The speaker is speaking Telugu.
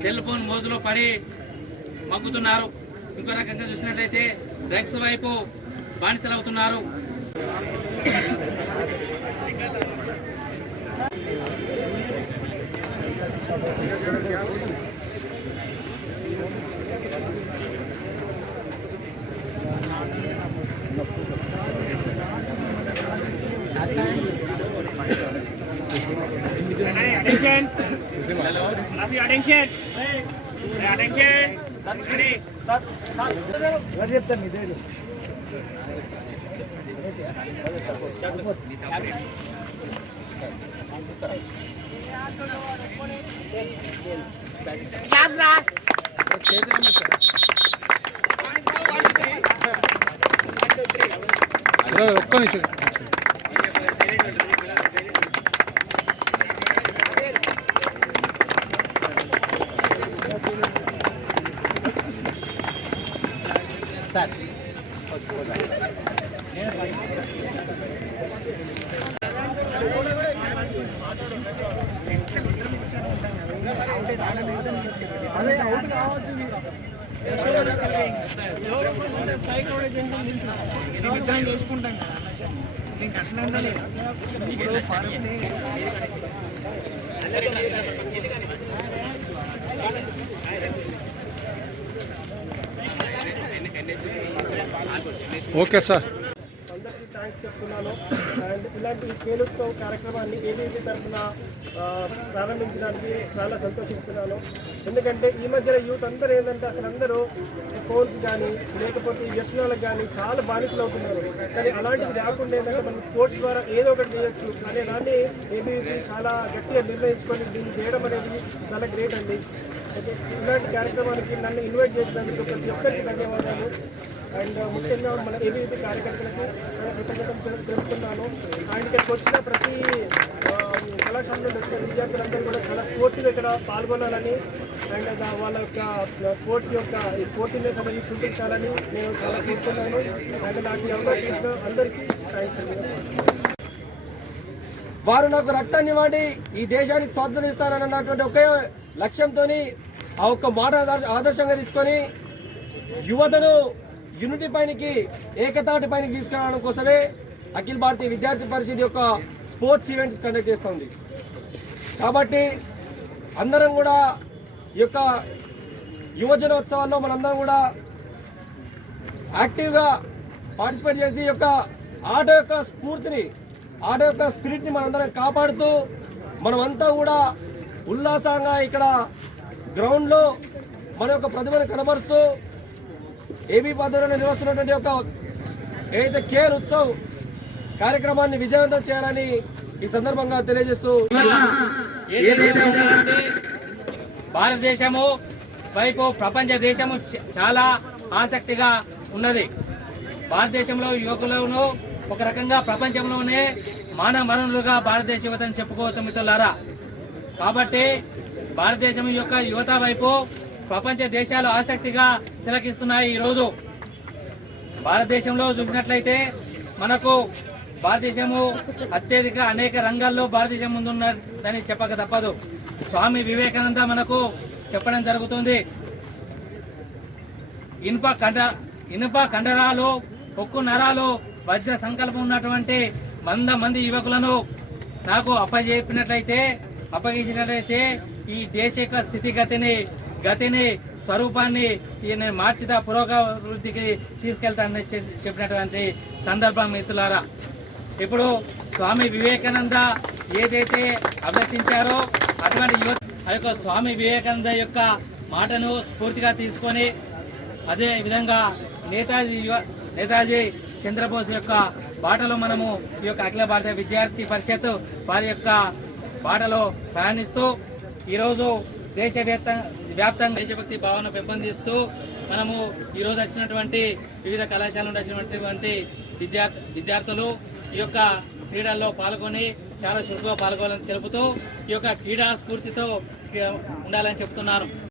సెల్ ఫోన్ మోజులో పడి మగ్గుతున్నారు. ఇంకో రకంగా చూసినట్లయితే డ్రగ్స్ వైపు బానిసలవుతున్నారు. Attention. Have your attention. Your attention. Ready. ఒక్క నిమిషం ఇద్దరం చూసుకుంటాం కదా నీకు అట్లా ఇప్పుడు ఓకే సార్. అందరికీ థ్యాంక్స్ చెప్తున్నాను. అండ్ ఇలాంటి కేలోత్సవ కార్యక్రమాన్ని ఏబీపీ తరఫున ప్రారంభించడానికి చాలా సంతోషిస్తున్నాను. ఎందుకంటే ఈ మధ్యన యూత్ అందరూ ఏంటంటే అసలు అందరూ ఫోన్స్ కానీ లేకపోతే వ్యసనాలకు కానీ చాలా బానిసలు అవుతున్నారు. కానీ అలాంటిది రాకుండా ఏంటంటే మనం స్పోర్ట్స్ ద్వారా ఏదో ఒకటి చేయొచ్చు అనే దాన్ని ఏబీపీ చాలా గట్టిగా నిర్ణయించుకొని దీన్ని చేయడం అనేది చాలా గ్రేట్ అండి. అయితే ఇలాంటి కార్యక్రమానికి నన్ను ఇన్వైట్ చేసినందుకు ప్రతి ఒక్కరికి ధన్యవాదాలు. అండ్ ముఖ్యంగా మన ఏబీవీపీ కార్యకర్తలకు నేను కృతజ్ఞతలు తెలుపుతున్నాను. అండ్ ఇక్కడికి వచ్చిన ప్రతి కళాశాలలో వచ్చిన విద్యార్థులందరూ కూడా చాలా స్పోర్ట్స్లో ఇక్కడ పాల్గొనాలని అండ్ వాళ్ళ యొక్క స్పోర్ట్స్ యొక్క ఈ స్పోర్టివ్నెస్ అనేది చూపించాలని నేను చాలా కోరుతున్నాను. అండ్ నాకు ఈ అవకాశం అందరికీ థ్యాంక్స్ అండి. వారు నాకు రక్తాన్ని వాడి ఈ దేశానికి స్వాతంత్రం ఇస్తారన్నటువంటి ఒకే లక్ష్యంతో ఆ ఒక్క మాట ఆదర్శ- ఆదర్శంగా తీసుకొని యువతను యూనిటీ పైనకి ఏకతాటి పైనకి తీసుకురావడం కోసమే అఖిల భారతీయ విద్యార్థి పరిషత్ యొక్క స్పోర్ట్స్ ఈవెంట్స్ కండక్ట్ చేస్తుంది. కాబట్టి అందరం కూడా ఈ యొక్క యువజనోత్సవాల్లో మనందరం కూడా యాక్టివ్గా పార్టిసిపేట్ చేసి యొక్క ఆట యొక్క స్ఫూర్తిని ఆట యొక్క స్పిరిట్ని మనందరం కాపాడుతూ మనమంతా కూడా ఉల్లాసంగా ఇక్కడ గ్రౌండ్లో మన యొక్క ప్రతిభను కనబరుస్తూ ఏబీ పద్ధతిలో నిర్వహిస్తున్నటువంటి యొక్క ఏదైతే కేర్ ఉత్సవ్ కార్యక్రమాన్ని విజయవంతం చేయాలని ఈ సందర్భంగా తెలియజేస్తూ భారతదేశము వైపు ప్రపంచ దేశము చాలా ఆసక్తిగా ఉన్నది. భారతదేశంలో యువకులను ఒక రకంగా ప్రపంచంలోనే మానవ మనులుగా భారతదేశ యువతను చెప్పుకోవచ్చు మిత్రులారా. కాబట్టి భారతదేశం యొక్క యువత వైపు ప్రపంచ దేశాలు ఆసక్తిగా తిలకిస్తున్నాయి ఈరోజు. భారతదేశంలో చూసినట్లయితే మనకు భారతదేశము అత్యధిక అనేక రంగాల్లో భారతదేశం ముందున్నదని చెప్పక తప్పదు. స్వామి వివేకానంద మనకు చెప్పడం జరుగుతుంది. ఇనుప కండ ఇనుప కండరాలు ఒక్కు నరాలు వజ్ర సంకల్పం ఉన్నటువంటి వంద మంది యువకులను నాకు అప్పజెప్పినట్లయితే అప్పగించినట్లయితే ఈ దేశ యొక్క స్థితిగతిని గతిని స్వరూపాన్ని ఈయన మార్చిత పురోగవృద్ధికి తీసుకెళ్తానని చెప్పినటువంటి సందర్భం మిత్రులారా. ఇప్పుడు స్వామి వివేకానంద ఏదైతే అభ్యసించారో అటువంటి యువ ఆ యొక్క స్వామి వివేకానంద యొక్క మాటను స్ఫూర్తిగా తీసుకొని అదే విధంగా నేతాజీ యువ- నేతాజీ చంద్రబోస్ యొక్క బాటలో మనము ఈ యొక్క అఖిల భారత విద్యార్థి పరిషత్ వారి యొక్క బాటలో ప్రయాణిస్తూ ఈరోజు దేశవ్యాప్త వ్యాప్తంగా దేశభక్తి భావన పెంపొందిస్తూ మనము ఈరోజు వచ్చినటువంటి వివిధ కళాశాల నుండి వచ్చినటువంటి విద్యా విద్యార్థులు ఈ యొక్క క్రీడల్లో పాల్గొని చాలా చురుకుగా పాల్గొనాలని తెలుపుతూ ఈ యొక్క క్రీడా స్ఫూర్తితో ఉండాలని చెప్తున్నాను